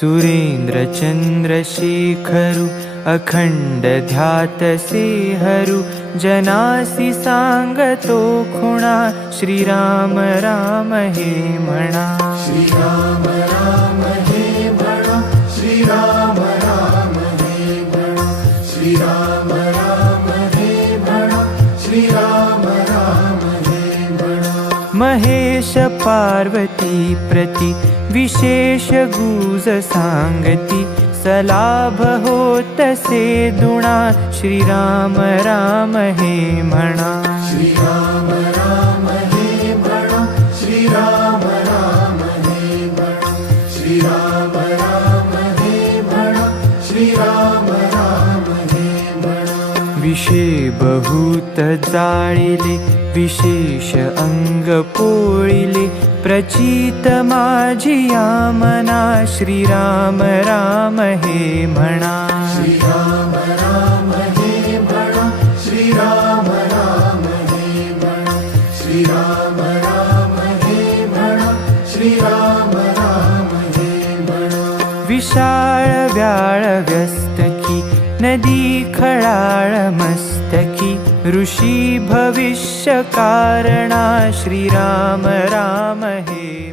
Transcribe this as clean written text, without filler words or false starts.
सुरेंद्र चंद्रशेखरु अखंड ध्यातसे हरु जनासी सांगतो खुणा श्रीराम राम हे म्हणा श्रीराम राम हे म्हणा श्रीराम राम हे म्हणा श्रीराम राम हे म्हणा श्रीराम राम हे म्हणा महेश पार्वती प्रति विशेष गुज सांगती सलाभ होतसे दुणा श्रीराम राम हे म्हणा श्रीराम राम हे म्हणा श्रीराम राम हे म्हणा श्रीराम राम हे म्हणा श्रीराम राम हे म्हणा विषय बहुत जाळिले विशेष अंग पोळिले प्रचित माझिया मना श्रीराम राम हे म्हणा श्रीराम राम हे म्हणा श्रीराम राम हे म्हणा श्रीराम राम हे म्हणा श्रीराम राम हे म्हणा विशाळ व्याळ व्यस्तकी नदी खळाळ मस्तकी ऋषी भविष्य कारणा श्रीराम राम हे